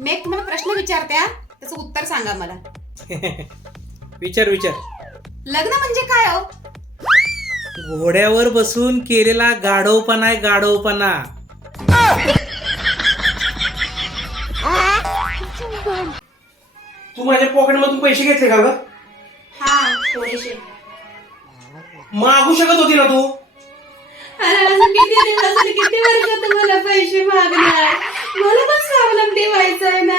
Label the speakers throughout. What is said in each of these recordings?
Speaker 1: मी एक तुम्हाला प्रश्न विचारते हा. त्याचं उत्तर सांगा मला.
Speaker 2: विचार विचार.
Speaker 1: लग्न म्हणजे काय हो?
Speaker 2: घोड्यावर बसून केलेला गाढवपणा आहे गाढवपणा. तू माझ्या पॉकेट मधून पैसे घेतले का ग?
Speaker 1: हा थोडेसे.
Speaker 2: मागू शकत होती ना तू?
Speaker 1: अरे अजून किती दिवस किती वर्ष तुम्हाला पैसे मागणार? मला पण स्वावलंबी व्हायचंय ना.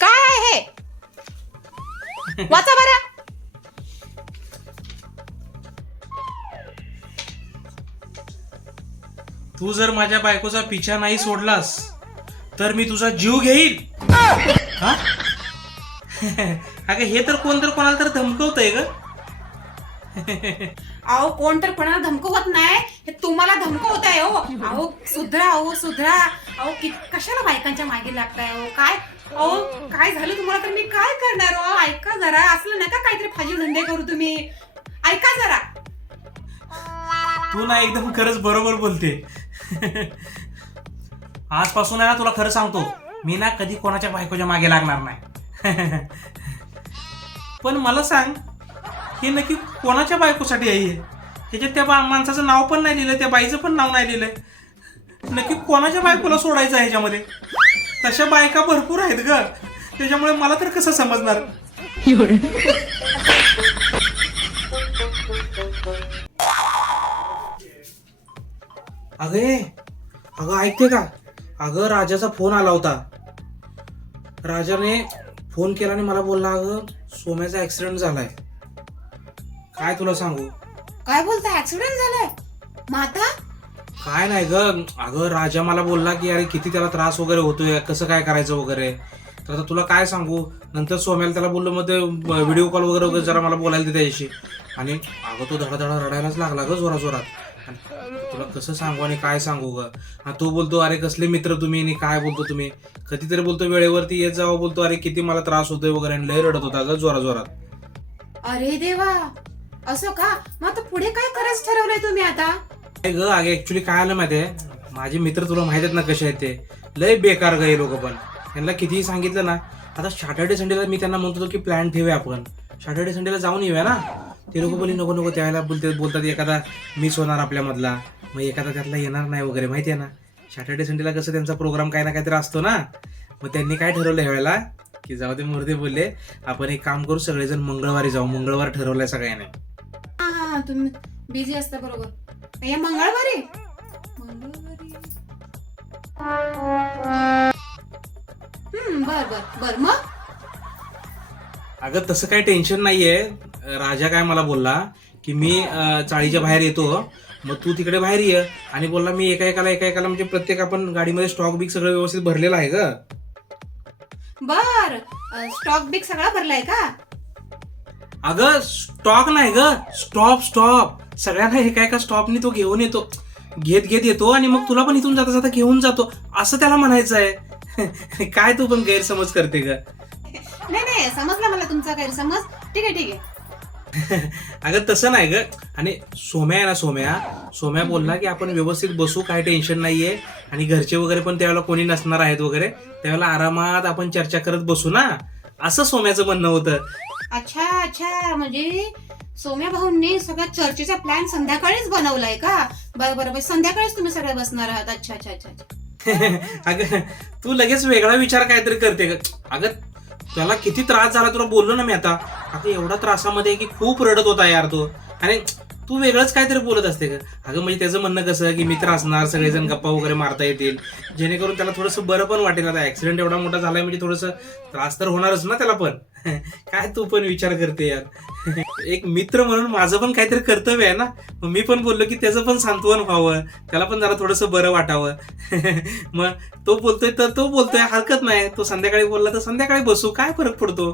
Speaker 1: काय आहे हे? वाचा बरं.
Speaker 2: तू जर माझ्या बायकोचा पिछा नाही सोडलास तर मी तुझा जीव घेईल हा? अगं हे तर कोण तर कोणाला तर धमकवतंय ग.
Speaker 1: अहो कोण तर कोणाला धमकवत नाही. हे तुम्हाला धमकवत आहे हो अहो सुधरा अहो सुधरा. अहो कि कशाला बायकांच्या मागे लागताय हो काय? अहो काय झालं तुम्हाला? तर मी काय करणार हो ऐका जरा. असलं नका काहीतरी फाजील धंदे करू तुम्ही. ऐका जरा.
Speaker 2: तू ना एकदम खरंच बरोबर बोलते. आजपासून आहे ना तुला खरं सांगतो मी ना कधी कोणाच्या बायकोच्या मागे लागणार नाही. पण मला सांग हे नक्की कोणाच्या बायकोसाठी आहे? हे? ह्याच्यात त्या बा- माणसाचं नाव पण नाही लिहिलं त्या बाईचं पण नाव नाही लिहिलंय. नक्की कोणाच्या बायकोला सोडायचं आहे ह्याच्यामध्ये? तशा बायका भरपूर आहेत ग. त्याच्यामुळे मला तर कसं समजणार? अगे अगं ऐकते का? अगं राजाचा फोन आला होता. राजाने फोन केला आणि मला बोलला अगं सोम्याचा ऍक्सिडेंट झालाय. काय तुला सांगू?
Speaker 1: काय बोलताय ऍक्सिडेंट झालाय. माता?
Speaker 2: काय नाही ग. अगं राजा मला बोलला की अरे किती त्याला त्रास वगैरे होतोय? कसं काय करायचं वगैरे? तर आता तुला काय सांगू? नंतर सोम्याला त्याला बोललो मग ते व्हिडिओ कॉल वगैरे वगैरे जरा मला बोलायला दे त्याच्याशी. आणि अगं तो धडाधडा रडायलाच लागला ग जोरा जोरात तुला कसं सांगू आणि काय सांगू ग? तो बोलतो अरे कसले मित्र तुम्ही आणि काय बोलतो तुम्ही? कधीतरी बोलतो वेळेवरती येत जावं बोलतो. अरे किती मला त्रास होतोय वगैरे. आणि लय रडत होता ग जोरा जोरात
Speaker 1: अरे देवा. असं का? मग आता पुढे काय करायचं ठरवलंय तुम्ही आता?
Speaker 2: काय ग अगे ऍक्च्युली काय आलं माहितीये? माझे मित्र तुला माहीत आहेत ना कसे आहेत ते? लय बेकार ग हे लोक पण. त्यांना कितीही सांगितलं ना आता सॅटर्डे संडेला मी त्यांना म्हणतो की प्लॅन ठेवूया आपण. सॅटर्डे संडेला जाऊन येऊया ना? ते लोक बोली नको नको त्यावेळेला बोलते बोलतात एखादा मिस होणार आपल्यामधला. मग एखादा त्यातला येणार नाही वगैरे माहिती आहे ना सॅटर्डे संडेला कसं त्यांचा प्रोग्राम काही ना काहीतरी असतो ना? मग त्यांनी काय ठरवलं ह्यावेळेला? की जाऊ दे मुर्दे बोलले आपण एक काम करू सगळेजण मंगळवारी जाऊ. मंगळवार ठरवलंय सगळ्यांनी.
Speaker 1: हा तुम्ही बिझी असता बरोबर. या मंगळवारी हम्म बर बर बर. मग?
Speaker 2: अगं तसं काही टेन्शन नाहीये. राजा काय मला बोलला की मी अं, चाळीच्या बाहेर येतो. मग तू तिकडे बाहेर ये. आणि बोलला मी एका एकाला एका एकाला म्हणजे प्रत्येक आपण गाडीमध्ये स्टॉक बिक सगळं व्यवस्थित भरलेलं आहे ग.
Speaker 1: बर. स्टॉक बिक सगळा भरलाय का?
Speaker 2: अगं स्टॉक नाही ग. स्टॉप स्टॉप सगळ्यांना एका एका स्टॉपनी तो घेऊन येतो. घेत घेत येतो आणि मग तुला पण इथून जाता जाता घेऊन जातो. असं त्याला म्हणायचं आहे. काय तू पण गैरसमज करते ग.
Speaker 1: नाही नाही समजला मला तुमचा गैरसमज. ठीक आहे ठीक आहे.
Speaker 2: अगं तसं नाही ग. आणि सोम्या आहे ना सोम्या. सोम्या बोलला की आपण व्यवस्थित बसू काय टेन्शन नाहीये. आणि घरचे वगैरे पण त्यावेळेला कोणी नसणार आहेत वगैरे. त्यावेळेला आरामात आपण चर्चा करत बसू ना. असं सोम्याचं म्हणणं होतं.
Speaker 1: अच्छा अच्छा म्हणजे सोम्या भाऊंनी सगळा चर्चेचा प्लॅन संध्याकाळीच बनवलाय का? बरं बरं संध्याकाळीच तुम्ही सगळे बसणार आहात. अच्छा अच्छा अच्छा
Speaker 2: अगं तू लगेच वेगळा विचार काहीतरी करते ग. अगं त्याला किती त्रास झाला तुला बोललो ना मी आता. अगं एवढा त्रासामध्ये की खूप रडत होता यार तो. आणि तू वेगळंच काहीतरी बोलत असते का अगं म्हणजे त्याचं म्हणणं कसं की मित्र असणार सगळेजण गप्पा वगैरे मारता येतील. जेणेकरून त्याला थोडंसं बरं पण वाटेल. आता ऍक्सिडेंट एवढा मोठा झालाय म्हणजे थोडंसं त्रास तर होणारच ना त्याला पण. काय तू पण विचार करते यार. एक मित्र म्हणून माझं पण काहीतरी कर्तव्य आहे ना. मग मी पण बोललो की त्याचं पण सांत्वन व्हावं. त्याला पण जरा थोडंसं बरं वाटावं. मग तो बोलतोय तर तो बोलतोय हरकत नाही. तो संध्याकाळी बोलला तर संध्याकाळी बसू. काय फरक पडतो?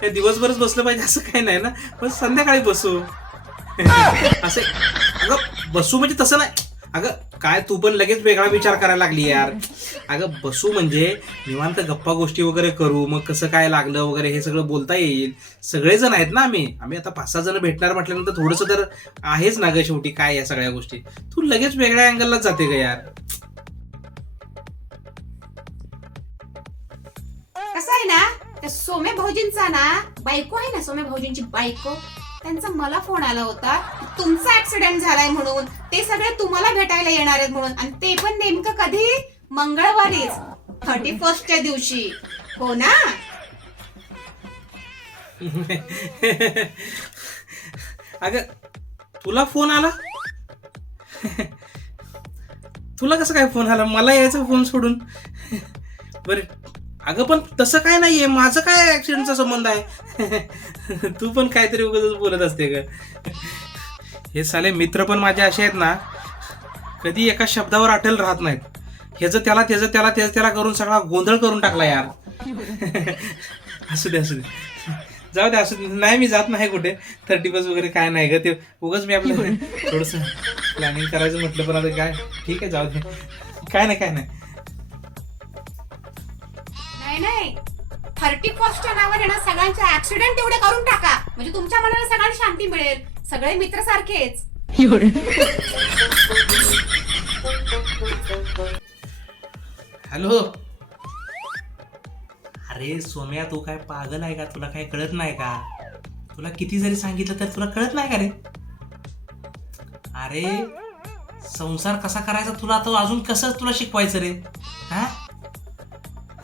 Speaker 2: काय दिवसभरच बसलं पाहिजे असं काही नाही ना. पण संध्याकाळी बसू. असे अगं बसू म्हणजे तसं नाही. अगं काय तू पण लगेच वेगळा विचार करायला लागली यार. अगं बसू म्हणजे निवांत गप्पा गोष्टी वगैरे करू मग कसं काय लागलं वगैरे हे सगळं बोलता येईल. सगळेजण आहेत ना आम्ही. आम्ही आता पाच सहा जण भेटणार म्हटल्यानंतर थोडंसं तर आहेच ना ग शेवटी काय या सगळ्या गोष्टी. तू लगेच वेगळ्या अँगललाच जाते ग यार.
Speaker 1: कसं आहे ना त्या सोम्या भाऊजींचा ना बायको आहे ना सोम्या भाऊजींची बायको. त्यांचा मला फोन आला होता तुमचा ऍक्सिडेंट झालाय म्हणून. ते सगळे तुम्हाला भेटायला येणार आहेत म्हणून. आणि ते पण नेमकं कधी? मंगळवारीच. थर्टी फर्स्टच्या दिवशी. हो ना?
Speaker 2: अगं तुला फोन आला? तुला कसं काय फोन आला? मला यायचा फोन सोडून. बर. अगं पण तसं काय नाहीये. माझं काय ऍक्सिडेंटचा संबंध आहे? तू पण काहीतरी उगाच बोलत असते ग. हे साले मित्र पण माझे असे आहेत ना कधी एका शब्दावर अटल राहत नाहीत. ह्याचं त्याला त्याचं त्याला त्याचं त्याला करून सगळा गोंधळ करून टाकला यार. असू दे असू दे. जाऊ दे असू दे. नाही मी जात नाही कुठे. थर्टी बस वगैरे काय नाही ग ते. उगाच मी आपलं थोडस प्लॅनिंग करायचं म्हटलं पण आता काय? ठीक आहे जाऊ दे. काय नाही काय नाही.
Speaker 1: नाही नाही. थर्टी फर्स्टच्या नावाने ना सगळ्यांचे ऍक्सिडेंट तेवढे करून टाका. म्हणजे तुमच्या मनाला सगळ्यांना शांती मिळेल. सगळे मित्र सारखेच.
Speaker 2: हॅलो. अरे सोम्या तू काय पागल आहे का? तुला काय कळत नाही का? तुला किती जरी सांगितलं तर तुला कळत नाही का रे? अरे संसार कसा करायचा तुला? तो अजून कसं तुला शिकवायचं रे? हा?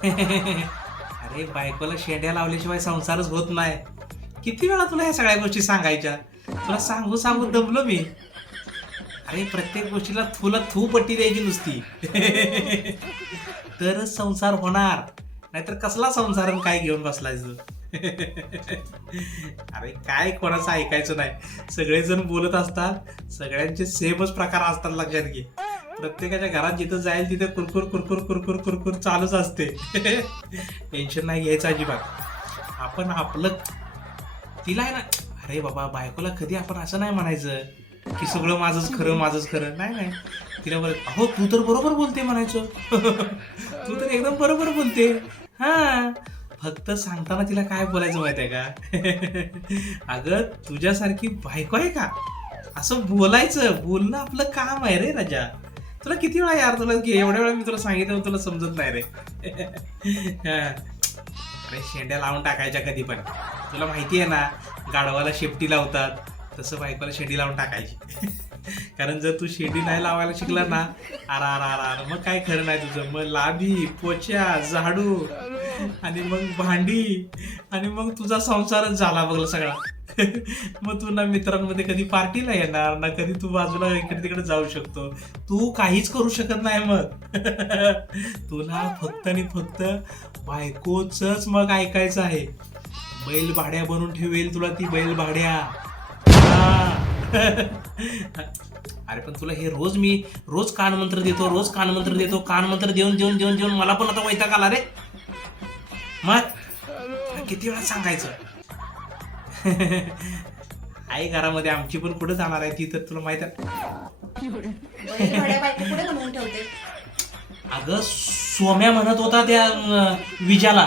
Speaker 2: अरे बायकोला शेड्या लावल्याशिवाय संसारच होत नाही. किती वेळा तुला ह्या सगळ्या गोष्टी सांगायच्या? तुला सांगू सांगू दमलो मी. अरे प्रत्येक गोष्टीला तुला थू पट्टी द्यायची नुसती. तरच संसार होणार. नाहीतर कसला संसार काय घेऊन बसलायचं? अरे काय कोणाचं ऐकायचं नाही. सगळेजण बोलत असतात. सगळ्यांचे सेमच प्रकार असतात लक्षात घे. प्रत्येकाच्या घरात जिथं जाईल तिथे कुरकुर कुरकुर कुरकुर कुरकुर चालूच असते. टेन्शन नाही घ्यायचं अजिबात. आपण आपलं तिला आहे ना अरे बाबा बायकोला कधी आपण असं नाही म्हणायचं की सगळं माझंच खरं माझंच खरं. नाही नाही. तिला बरं अहो तू तर बरोबर बोलते म्हणायचं. तू तर एकदम बरोबर बोलते. हा. फक्त सांगताना तिला काय बोलायचं माहिती आहे का? अगं तुझ्यासारखी बायको आहे का? असं बोलायचं. बोलणं आपलं काम आहे रे राजा. तुला किती वेळा यार तुला की एवढ्या वेळा मी तुला सांगितलं तुला समजत नाही रे. अरे शेंड्या लावून टाकायच्या कधी पण. तुला माहिती आहे ना गाढवाला शेपटी लावतात तसं बायकोला शेंडी लावून टाकायची. कारण जर तू शेंडी नाही लावायला शिकला ना आरा आरा आरा मग काय खरं नाही तुझं? मग लाभी पोच्या झाडू आणि मग भांडी आणि मग तुझा संसारच झाला बघ सगळा. मग तू ना मित्रांमध्ये कधी पार्टीला येणार ना कधी तू बाजूला इकडे तिकडे जाऊ शकतो. तू काहीच करू शकत नाही मग. तुला फक्त आणि फक्त बायकोच मग ऐकायचं आहे. बैल भाड्या बनवून ठेवेल तुला ती बैल भाड्या अरे पण तुला हे रोज मी रोज कानमंत्र देतो रोज कानमंत्र देतो कानमंत्र देऊन देऊन देऊन देऊन मला पण आता वैताग आला रे. मग? किती वेळा सांगायचं? आई घरामध्ये आमची पण कुठे जाणार आहे ती तर तुला माहीत आहे. अगं सोम्या म्हणत होता त्या विजाला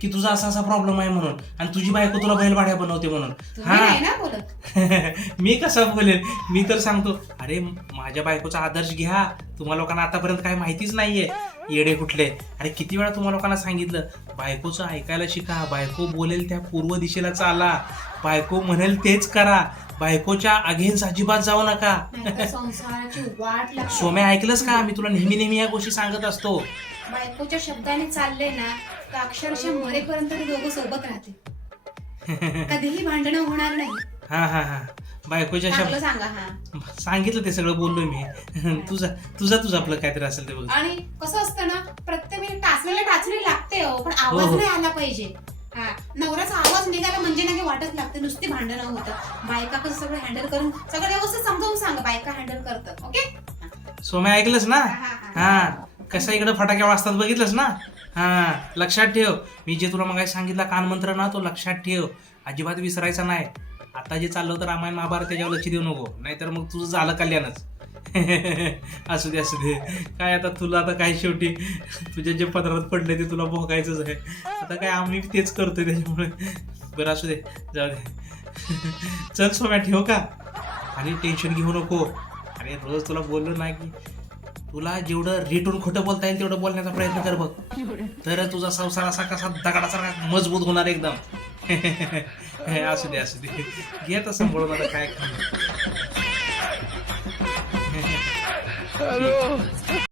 Speaker 2: की तुझा असा असा प्रॉब्लेम आहे म्हणून. आणि तुझी बायको तुला बैलभाड्या बनवते म्हणून.
Speaker 1: बोलत?
Speaker 2: मी कसं बोलेन? मी तर सांगतो अरे माझ्या बायकोचा आदर्श घ्या तुम्हा लोकांना आतापर्यंत काय माहितीच नाहीये. येडे कुठले? अरे किती वेळा तुम्हा लोकांना सांगितलं बायकोचं ऐकायला शिका. बायको बोलेल त्या पूर्व दिशेला चाला. बायको म्हणेल तेच करा. बायकोच्या अगेन्स्ट अजिबात जाऊ नका. सोम्या ऐकलंस का? मी तुला नेहमी नेहमी या गोष्टी सांगत असतो.
Speaker 1: बायकोच्या शब्दाने चालले ना तर अक्षरशः मरेपर्यंत दोघं सोबत राहते कधीही भांडणं होणार नाही.
Speaker 2: हा हा हा. बायकोच्या
Speaker 1: चांगलं
Speaker 2: शब्द
Speaker 1: सांगा हा.
Speaker 2: सांगितलं ते सगळं बोललोय मी. तुझा तुझा तुझं आपलं काहीतरी असेल ते बघ.
Speaker 1: आणि कसं असतं ना प्रत्येक वेळी टाचणीला टाचणी लागते हो पण आवाज
Speaker 2: हो, हो.
Speaker 1: नाही आला पाहिजे. हा नवऱ्याचा आवाज निघाला म्हणजे नाही वाटत लागते नुसती भांडणं होतं बायका कसं सगळं हँडल करून सगळं व्यवस्थित समजावून सांगा बायका हँडल करतात ओके
Speaker 2: सोम्या ऐकलंस ना?
Speaker 1: हा, हा,
Speaker 2: हा. कसा इकडे फटाके वाजतात बघितलंस ना? हा. लक्षात ठेव. मी जे तुला मग सांगितलं कानमंत्र ना तो लक्षात ठेव. अजिबात विसरायचा नाही. आता जे चाललं होतं रामायण महाभारत त्याच्यावर लक्ष देऊ नको. नाहीतर मग तुझं झालं कल्याणच. असू दे असू दे. काय आता तुला आता काय शेवटी? तुझ्या जे पदरात पडले ते तुला भोगायचंच आहे. आता काय आम्ही तेच करतोय त्याच्यामुळे. बरं असू दे. जाऊ दे. चल सोम्या ठेव का? आणि टेन्शन घेऊ नको. आणि रोज तुला बोललो ना की तुला जेवढं रेटून खोटं बोलता येईल तेवढं बोलण्याचा प्रयत्न कर बघ. तर तुझा संसार असा कसा दगडासारखा मजबूत होणार एकदम. असू दे असू दे. घेत आता सांभाळून आता काय खाणार.